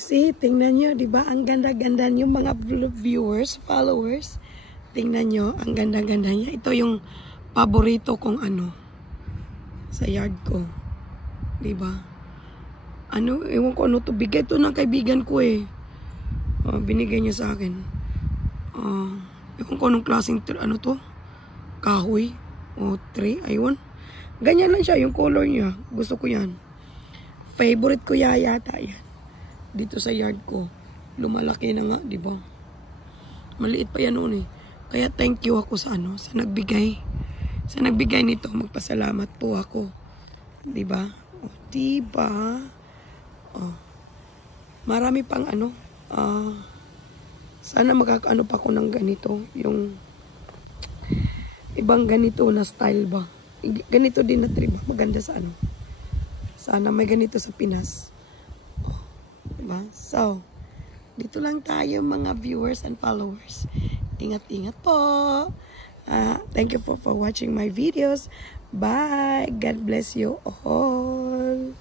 See, tingnan nyo, di ba? Ang ganda-ganda nyo mga viewers, followers. Tingnan nyo, ang ganda-ganda niya. Ito yung paborito kong ano sa yard ko. Di ba? Ano, ewan ko ano to. Bigay to ng kaibigan ko eh. Binigay niya sa akin. Ewan ko anong klaseng ano to. Kahoy. O tree. Ayun. Ganyan lang siya, yung color niya. Gusto ko yan. Favorite ko yata yan. Dito sa yard ko. Lumalaki na nga, di ba? Maliit pa yan noon eh. Kaya thank you ako sa ano, sa nagbigay. Sa nagbigay nito, magpasalamat po ako. Di ba? O, di ba? Marami pang ano. Sana makakaano pa ako ng ganito. Yung ibang ganito na style ba? Ganito din na tree ba? Maganda sa ano. Sana may ganito sa Pinas. Diba? So, dito lang tayo mga viewers and followers. Ingat-ingat po. Thank you for watching my videos. Bye. God bless you all.